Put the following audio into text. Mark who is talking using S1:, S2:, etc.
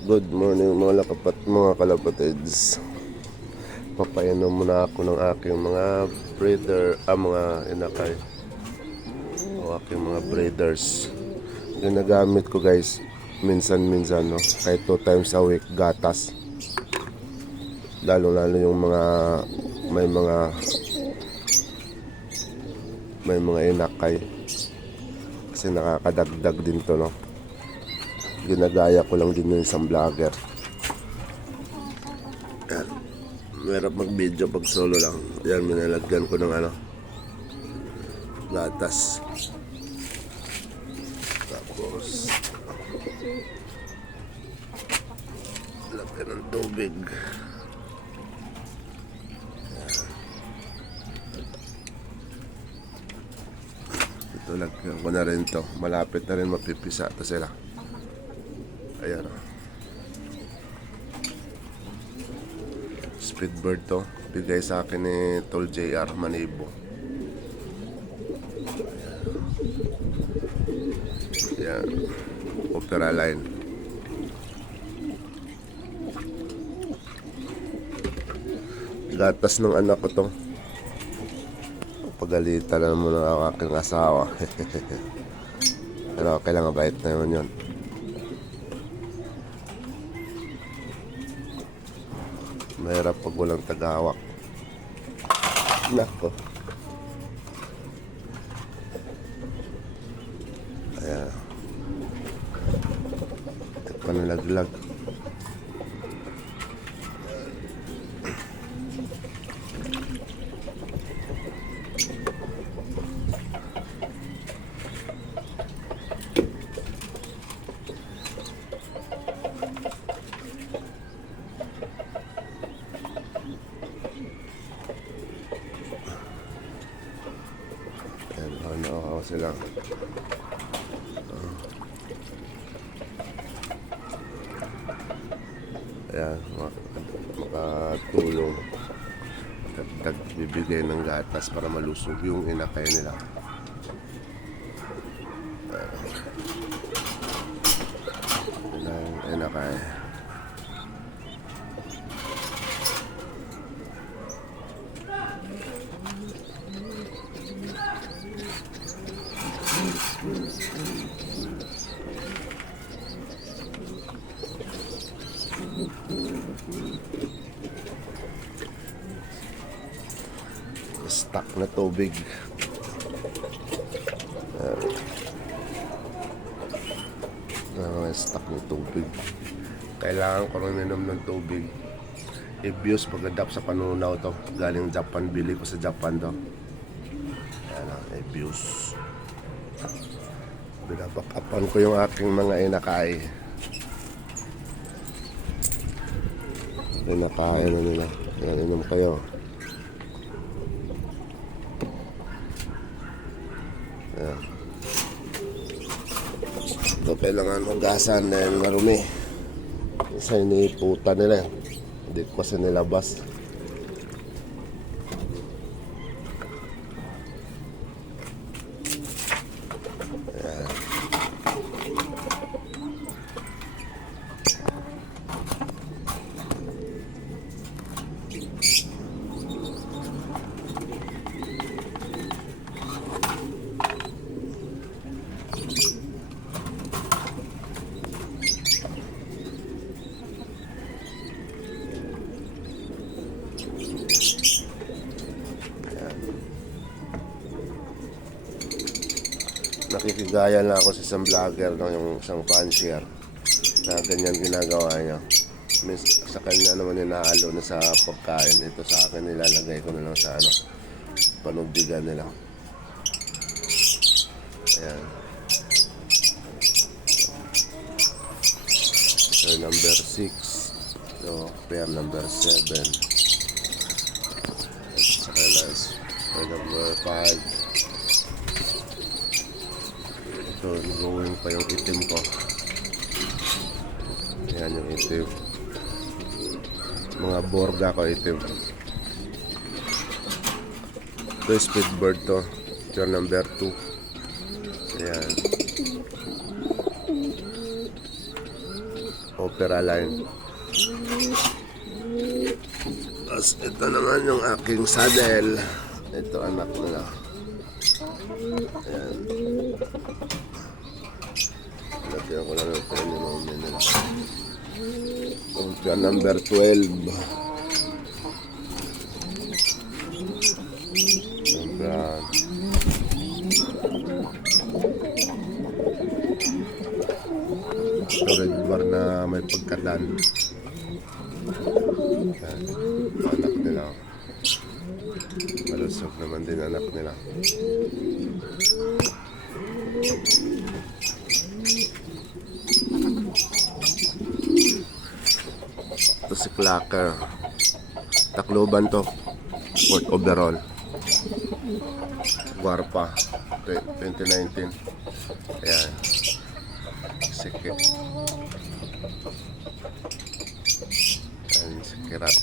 S1: Good morning mga lakapat mga kalapatids. Papainom muna ako ng aking mga breeder Ah mga inakay O aking mga breeders. Ginagamit ko guys Minsan-minsan no Kahit two times a week gatas. Lalo-lalo yung mga May mga May mga inakay Kasi nakakadagdag din to no ginagaya ko lang din yung isang vlogger. Yan. Merap mag-video pag solo lang. Yan, minalagyan ko ng ano, gatas. Tapos, lagyan ng tubig. Ito, lagyan ko na rin to. Malapit na rin mapipisa to sila. Ayan o. Speedbird to. Bigay sa akin ni Tol JR Manibo. Ayan. Opera line. Gatas ng anak ko to. Pagalitan na naman ang aking asawa. Pero kailangan bait na yun yun. Mahirap pag walang tagahawak. Nako. Ayan. Ito pa nalaglag. Ayan, ano sila. Ayan, mak- makatulong. Dagdag bibigay ng gatas para malusog yung inakay nila. Ayan, inakay. Stuck na tubig. Ayan. Ah, stuck na tubig. Kailangan ko rin minom ng tubig. I-views pag-adapt sa panunaw to. Galing Japan, bili ko sa Japan to. Ayan o, i-views. Binabakapan ko yung aking mga inakay. Inakay na nila. Ayan, inom kayo. Ayan. Ito kailangan hugasan dahil marumi. Isa iniputan nila. Hindi ko kasi nilabas. Nakikigaya na ako sa isang vlogger no, yung isang fancier na ganyan ginagawa niya. Mis, sa kanya naman inaalo na sa pagkain. Ito sa akin nilalagay ko na lang sa ano panugbigan nila. Ayan. So number 6 so pair number 7 at number 5 So, going pa yung itim ko. Yan yung itim. Mga borga ko itim. Ito yung speedbird to. Ito number 2. Ayan. opera line. Tapos ito naman yung aking saddle. Ito anak nila. Ayan. Lagyan ko lang ng pen yung mga nila. Opera number 12. Opera storage bar na may pagkadan. Yan. Anak nila. Malusog naman din anak nila. Ito si Clacker. Takloban to. Port overall. Guarpa. 2019. Ayan. Sige. Ayan, si Kirat.